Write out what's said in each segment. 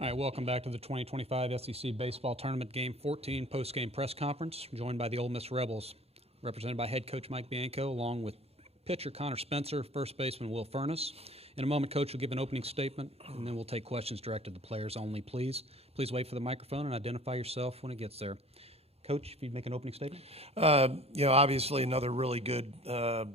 All right, welcome back to the 2025 SEC Baseball Tournament Game 14 post-game press conference, joined by the Ole Miss Rebels, represented by head coach Mike Bianco, along with pitcher Connor Spencer, first baseman Will Furness. In a moment, Coach will give an opening statement, and then we'll take questions directed to players only, please. Please wait for the microphone and identify yourself when it gets there. Coach, if you'd make an opening statement. Obviously another really good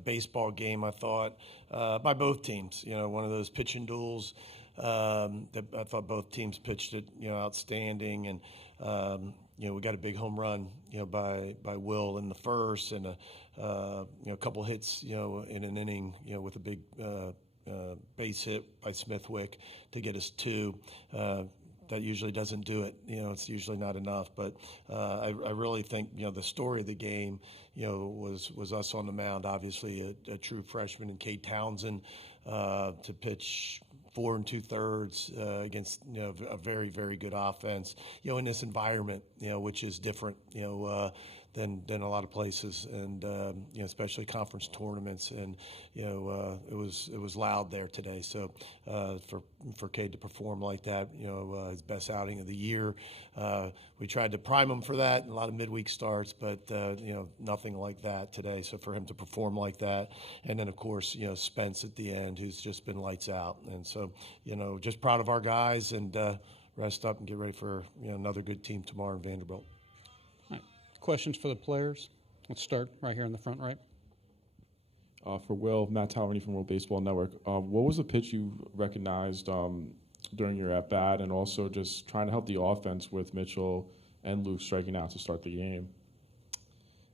baseball game, I thought, by both teams. One of those pitching duels that I thought both teams pitched it, outstanding. And, we got a big home run, by Will in the first and a couple hits, in an inning, with a big base hit by Smithwick to get us two. That usually doesn't do it. It's usually not enough. But I really think, the story of the game, was us on the mound. Obviously, a true freshman in Cade Townsend to pitch 4 2/3 against a very, very good offense. In this environment, which is different, than a lot of places, and especially conference tournaments. And it was loud there today. So for Cade to perform like that, his best outing of the year. We tried to prime him for that, and a lot of midweek starts, but nothing like that today. So for him to perform like that, and then of course Spence at the end, who's just been lights out. And so just proud of our guys, and rest up and get ready for another good team tomorrow in Vanderbilt. Questions for the players? Let's start right here in the front right. For Will, Matt Taverny from World Baseball Network. What was the pitch you recognized during your at-bat, and also just trying to help the offense with Mitchell and Luke striking out to start the game?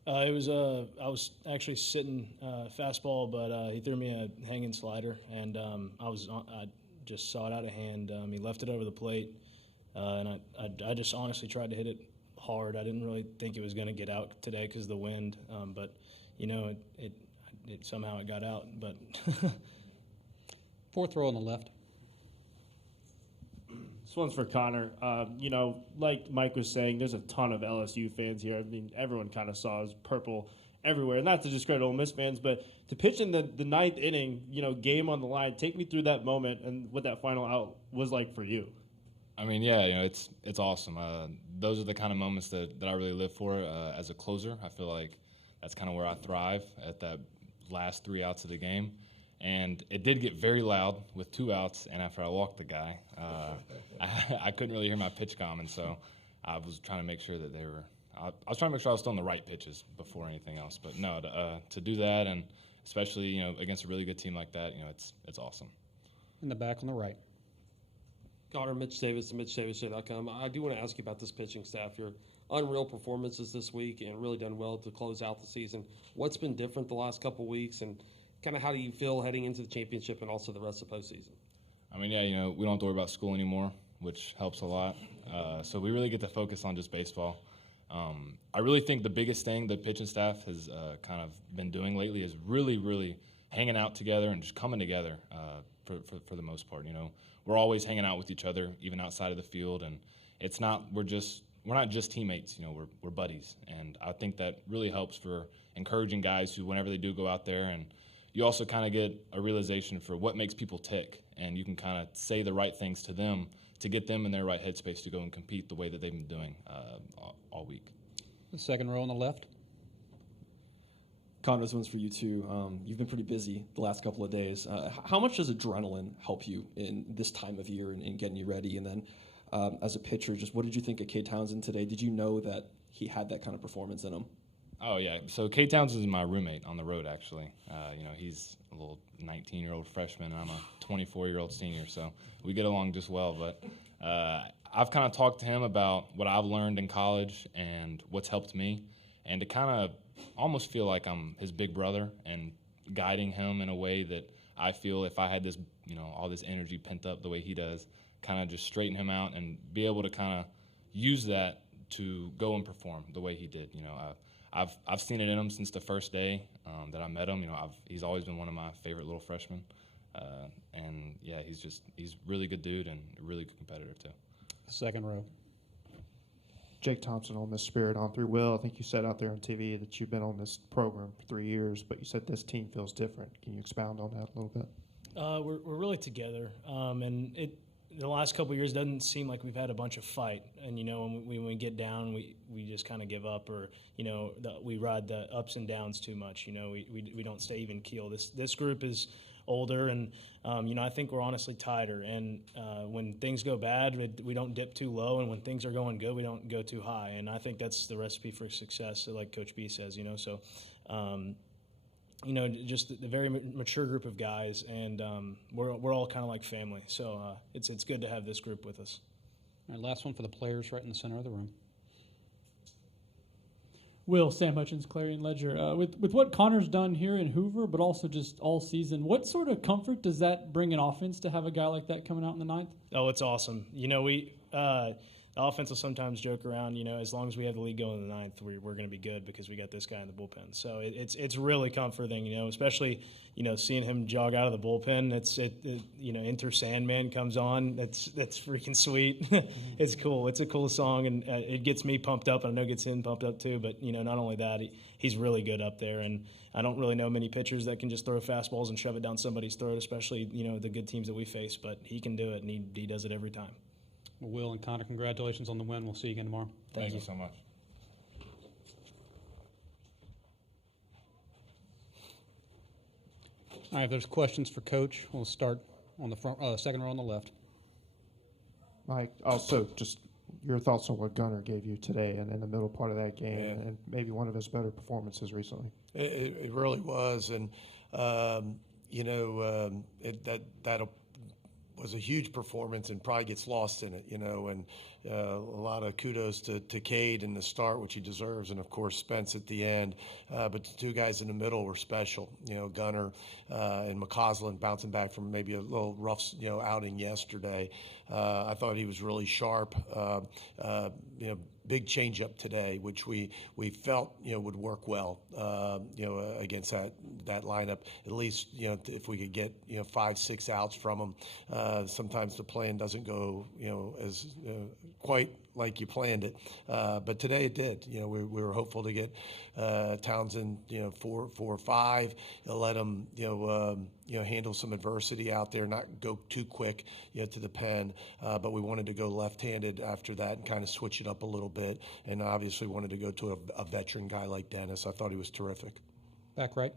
I was actually sitting fastball, but he threw me a hanging slider, and I just saw it out of hand. He left it over the plate, and I just honestly tried to hit it hard. I didn't really think it was going to get out today because of the wind, but it somehow it got out. But fourth row on the left. This one's for Connor. Like Mike was saying, there's a ton of LSU fans here. I mean, everyone kind of saw his purple everywhere. Not to discredit Ole Miss fans, but to pitch in the ninth inning, game on the line, take me through that moment and what that final out was like for you. I mean, yeah, it's awesome. Those are the kind of moments that I really live for as a closer. I feel like that's kind of where I thrive, at that last 3 outs of the game. And it did get very loud with 2 outs, and after I walked the guy, I couldn't really hear my pitch coming, so I was trying to make sure that they were – I was trying to make sure I was still in the right pitches before anything else. But no, to do that, and especially, against a really good team like that, it's awesome. In the back on the right. Connor, Mitch Davis, MitchDavis.com. I do want to ask you about this pitching staff. Your unreal performances this week and really done well to close out the season. What's been different the last couple of weeks, and kind of how do you feel heading into the championship and also the rest of the postseason? I mean, yeah, we don't have to worry about school anymore, which helps a lot. So we really get to focus on just baseball. I really think the biggest thing the pitching staff has kind of been doing lately is really, really hanging out together and just coming together for the most part. We're always hanging out with each other, even outside of the field, and we're not just teammates. We're buddies, and I think that really helps for encouraging guys who, whenever they do go out there, and you also kind of get a realization for what makes people tick, and you can kind of say the right things to them to get them in their right headspace to go and compete the way that they've been doing all week. The second row on the left. Connor, this one's for you too. You've been pretty busy the last couple of days. How much does adrenaline help you in this time of year and getting you ready? And then as a pitcher, just what did you think of Cade Townsend today? Did you know that he had that kind of performance in him? Oh, yeah. So Cade Townsend is my roommate on the road, actually. He's a little 19-year-old freshman, and I'm a 24-year-old senior, so we get along just well. But I've kind of talked to him about what I've learned in college and what's helped me, and to kind of almost feel like I'm his big brother and guiding him in a way that I feel if I had this, all this energy pent up the way he does, kind of just straighten him out and be able to kind of use that to go and perform the way he did. I've seen it in him since the first day that I met him. He's always been one of my favorite little freshmen, and yeah, he's really good dude and a really good competitor too. Second row. Jake Thompson, Ole Miss Spirit, on through. Will, I think you said out there on TV that you've been on this program for 3 years, but you said this team feels different. Can you expound on that a little bit? We're really together, and the last couple of years doesn't seem like we've had a bunch of fight. And, when we get down, we just kind of give up, or, we ride the ups and downs too much. We don't stay even keel. This group is older, and, I think we're honestly tighter. And when things go bad, we don't dip too low. And when things are going good, we don't go too high. And I think that's the recipe for success, like Coach B says, So, just the very mature group of guys, and we're all kind of like family. So it's good to have this group with us. All right, last one for the players right in the center of the room. Will, Sam Hutchins, Clarion Ledger. With what Connor's done here in Hoover, but also just all season, what sort of comfort does that bring an offense to have a guy like that coming out in the ninth? Oh, it's awesome. The offense will sometimes joke around, as long as we have the lead going in the ninth, we're going to be good because we got this guy in the bullpen. So it's really comforting, especially, seeing him jog out of the bullpen. Enter Sandman comes on. That's freaking sweet. It's cool. It's a cool song, and it gets me pumped up, and I know it gets him pumped up too. But, not only that, he's really good up there. And I don't really know many pitchers that can just throw fastballs and shove it down somebody's throat, especially, the good teams that we face. But he can do it, and he does it every time. Well, Will and Connor, congratulations on the win. We'll see you again tomorrow. Thank you so much. All right, if there's questions for Coach, we'll start on the front, second row on the left. Mike, also just your thoughts on what Gunnar gave you today and in the middle part of that game, and maybe one of his better performances recently. It really was, and that was a huge performance and probably gets lost in it, and a lot of kudos to Cade in the start, which he deserves, and of course Spence at the end. But the two guys in the middle were special, Gunnar and McCausland bouncing back from maybe a little rough, outing yesterday. I thought he was really sharp. Big changeup today, which we felt would work well against that lineup. At least if we could get 5-6 outs from them. Sometimes the plan doesn't go as quite like you planned it, but today it did. We were hopeful to get Townsend 4 or 5. Let him handle some adversity out there, not go too quick to the pen. But we wanted to go left-handed after that and kind of switch it up a little bit, and obviously wanted to go to a veteran guy like Dennis. I thought he was terrific. Back right.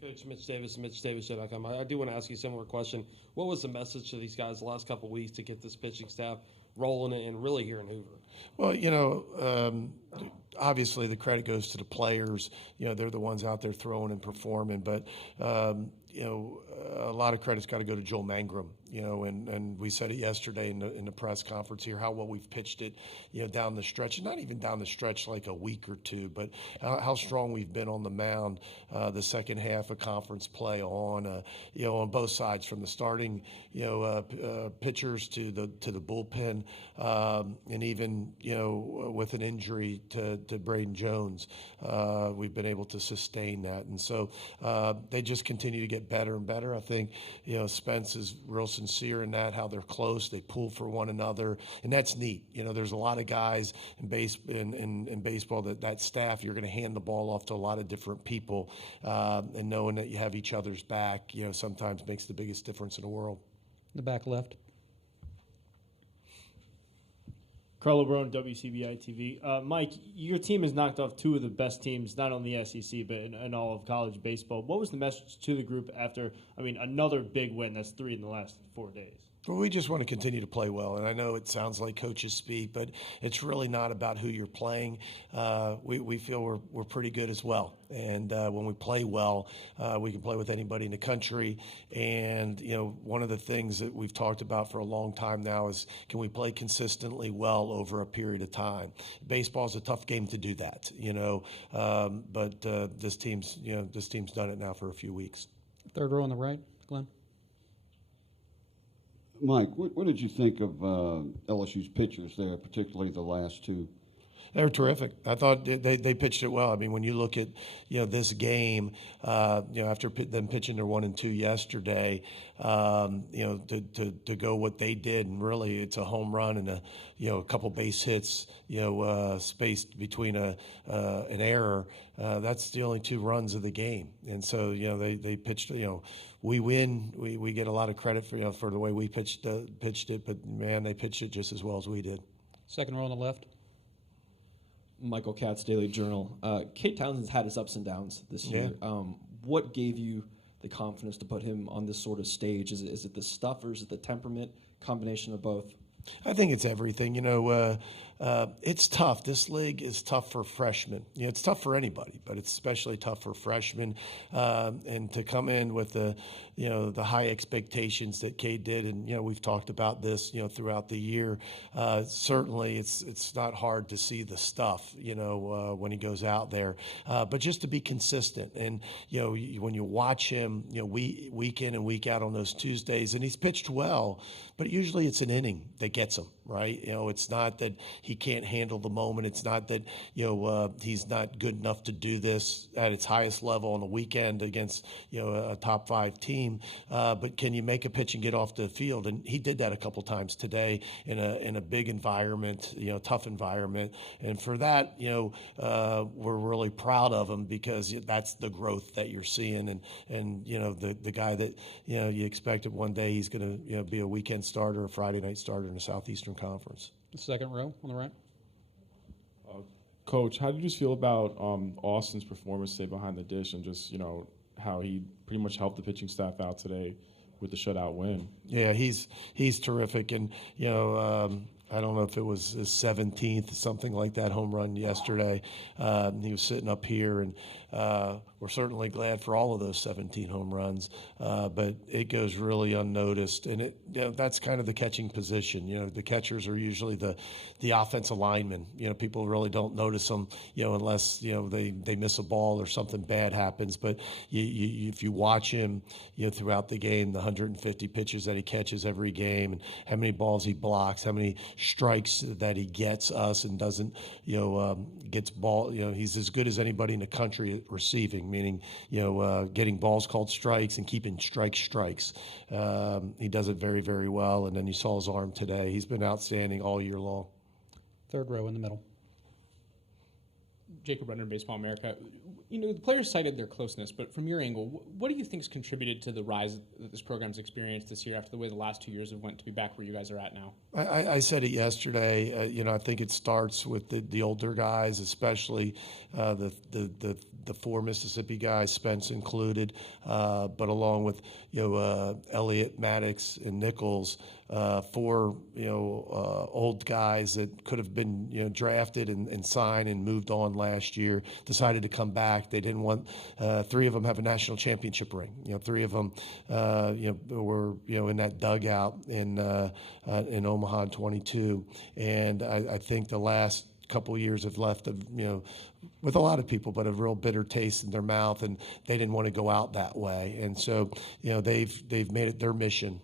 Coach Mitch Davis, MitchDavis.com. I do want to ask you a similar question. What was the message to these guys the last couple of weeks to get this pitching staff rolling and really here in Hoover? Well, obviously the credit goes to the players. They're the ones out there throwing and performing. But, a lot of credit's got to go to Joel Mangrum, and we said it yesterday in the press conference here, how well we've pitched it, down the stretch. Not even down the stretch like a week or two, but how strong we've been on the mound the second half of conference play on both sides, from the starting, pitchers to the bullpen, and even, with an injury to Braden Jones, we've been able to sustain that. And so they just continue to get better and better. I think, Spence is real sincere in that, how they're close, they pull for one another, and that's neat. There's a lot of guys in baseball that staff, you're going to hand the ball off to a lot of different people, and knowing that you have each other's back, sometimes makes the biggest difference in the world. The back left. Carlo Brown, WCBI TV. Mike, your team has knocked off two of the best teams, not only the SEC, but in all of college baseball. What was the message to the group after, another big win? That's 3 in the last 4 days. Well, we just want to continue to play well, and I know it sounds like coaches speak, but it's really not about who you're playing. We feel we're pretty good as well, and when we play well, we can play with anybody in the country. And one of the things that we've talked about for a long time now is, can we play consistently well over a period of time? Baseball is a tough game to do that, but this team's done it now for a few weeks. Third row on the right, Glenn. Mike, what did you think of LSU's pitchers there, particularly the last two? They were terrific. I thought they pitched it well. I mean, when you look at this game, after them pitching their 1 and 2 yesterday, to go what they did, and really it's a home run and a couple base hits, spaced between an error. That's the only 2 runs of the game, and so they pitched. We win. We get a lot of credit for the way we pitched it, but man, they pitched it just as well as we did. Second row on the left. Michael Katz, Daily Journal. Kate Townsend's had his ups and downs this year. What gave you the confidence to put him on this sort of stage? Is it the stuff or is it the temperament? Combination of both? I think it's everything. It's tough. This league is tough for freshmen. It's tough for anybody, but it's especially tough for freshmen. And to come in with the high expectations that Cade did, and we've talked about this throughout the year. Certainly, it's not hard to see the stuff when he goes out there, but just to be consistent. And when you watch him, week in and week out on those Tuesdays, and he's pitched well, but usually it's an inning that gets him right. It's not that he can't handle the moment. It's not that he's not good enough to do this at its highest level on the weekend against a top 5 team. But can you make a pitch and get off the field? And he did that a couple times today in a big environment, tough environment. And for that, we're really proud of him because that's the growth that you're seeing. And the guy that you expected one day he's going to be a weekend starter, a Friday night starter in the Southeastern Conference. The second row on the right. Coach, how did you feel about Austin's performance today behind the dish, and just how he pretty much helped the pitching staff out today with the shutout win? Yeah, he's terrific, and I don't know if it was his 17th, something like that, home run yesterday. He was sitting up here, and we're certainly glad for all of those 17 home runs. But it goes really unnoticed, and that's kind of the catching position. The catchers are usually the offensive linemen. People really don't notice them, unless they miss a ball or something bad happens. But if you watch him, throughout the game, the 150 pitches that he catches every game, and how many balls he blocks, how many strikes that he gets us and doesn't, gets ball. He's as good as anybody in the country at receiving, meaning, getting balls called strikes and keeping strikes. He does it very, very well. And then you saw his arm today. He's been outstanding all year long. Third row in the middle. Jacob Renner, Baseball America. The players cited their closeness, but from your angle, what do you think has contributed to the rise that this program's experienced this year after the way the last 2 years have went to be back where you guys are at now? I said it yesterday. I think it starts with the older guys, especially the 4 Mississippi guys, Spence included, but along with Elliott, Maddox, and Nichols, 4 old guys that could have been drafted and signed and moved on last year, decided to come back. They didn't want 3 of them have a national championship ring. 3 of them were in that dugout in Omaha in 22, and I think the last couple of years have left with a lot of people, but a real bitter taste in their mouth, and they didn't want to go out that way. And so, they've made it their mission,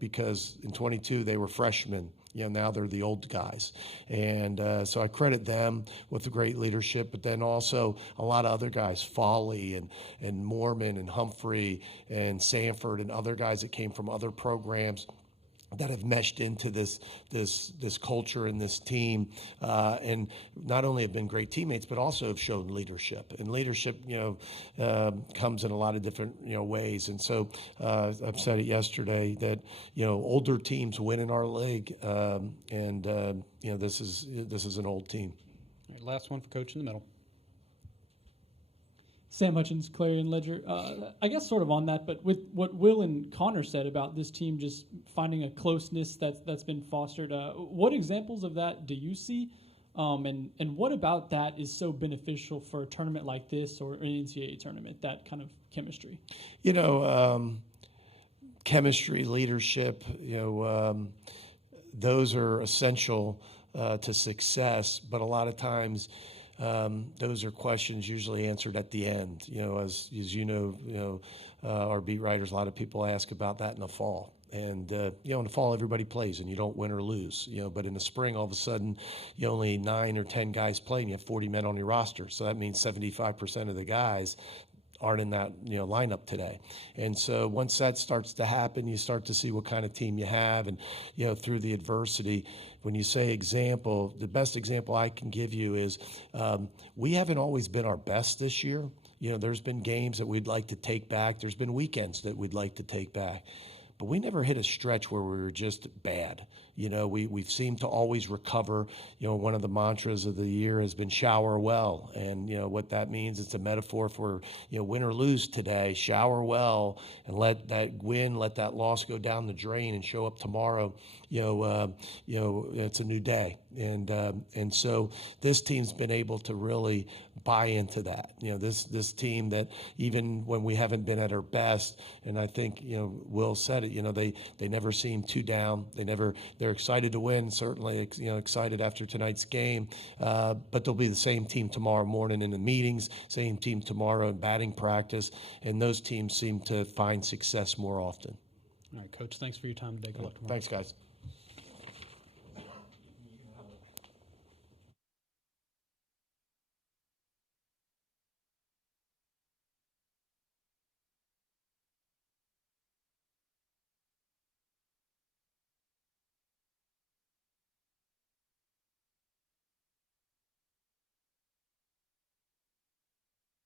because in 22 they were freshmen. Now they're the old guys. And so I credit them with the great leadership, but then also a lot of other guys, Foley and Mormon and Humphrey and Sanford and other guys that came from other programs that have meshed into this culture and this team, and not only have been great teammates, but also have shown leadership. And leadership, comes in a lot of different ways. And so I've said it yesterday that older teams win in our league, and this is an old team. All right, last one for Coach in the middle. Sam Hutchins, Clarion Ledger. I guess sort of on that, but with what Will and Connor said about this team just finding a closeness that's been fostered, what examples of that do you see? And what about that is so beneficial for a tournament like this or an NCAA tournament, that kind of chemistry? Chemistry, leadership, those are essential to success, but a lot of times those are questions usually answered at the end. As our beat writers, a lot of people ask about that in the fall. And, in the fall, everybody plays and you don't win or lose, but in the spring, all of a sudden, you only 9 or 10 guys play and you have 40 men on your roster. So that means 75% of the guys aren't in that lineup today. And so once that starts to happen, you start to see what kind of team you have. And through the adversity, when you say example, the best example I can give you is we haven't always been our best this year. There's been games that we'd like to take back. There's been weekends that we'd like to take back. But we never hit a stretch where we were just bad. We've seemed to always recover. One of the mantras of the year has been shower well. And, what that means, it's a metaphor for, win or lose today, shower well and let that loss go down the drain and show up tomorrow. It's a new day. And so this team's been able to really buy into that. This team that even when we haven't been at our best, and I think, Will said it, they never seem too down. They're excited to win, certainly, excited after tonight's game. But they'll be the same team tomorrow morning in the meetings, same team tomorrow in batting practice, and those teams seem to find success more often. All right, Coach, thanks for your time today. Good luck tomorrow. Thanks, guys.